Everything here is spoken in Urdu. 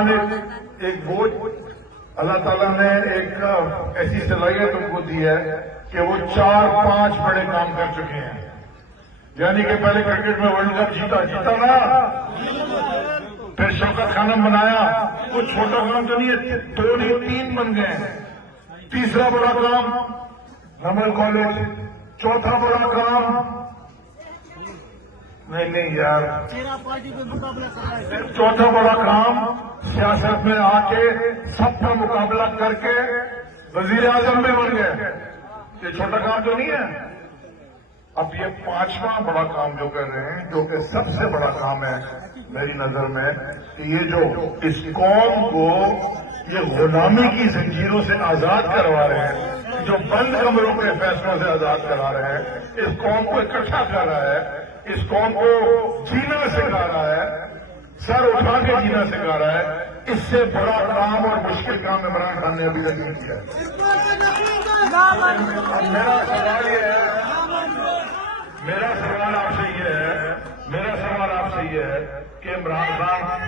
عمران ایک بوجھ اللہ تعالیٰ نے ایک ایسی صلاحیت ان کو دی ہے کہ وہ 4-5 بڑے کام کر چکے ہیں. یعنی کہ پہلے کرکٹ میں ورلڈ کپ جیتا نا, پھر شوکت خانم بنایا. وہ چھوٹا کام تو نہیں ہے, 2 نہیں 3 بن گئے ہیں. تیسرا بڑا کام نمل کالج. چوتھا بڑا کام نہیں یار, چوتھا بڑا کام سیاست میں آ کے سب کا مقابلہ کر کے وزیر اعظم میں بن گئے. یہ چھوٹا کام تو نہیں ہے. اب یہ 5واں بڑا کام جو کر رہے ہیں, جو کہ سب سے بڑا کام ہے میری نظر میں, کہ یہ جو اس قوم کو یہ غلامی کی زنجیروں سے آزاد کروا رہے ہیں, جو بند کمروں کے فیصلوں سے آزاد کرا رہے ہیں, اس قوم کو اکٹھا کر رہا ہے, اس قوم کو جینا سکھا رہا ہے, سر اٹھا کے جینا سکھا رہا ہے. اس سے بڑا کام اور مشکل کام عمران خان نے ابھی تک نہیں کیا. میرا سوال یہ ہے, میرا سوال آپ سے یہ ہے کہ عمران خان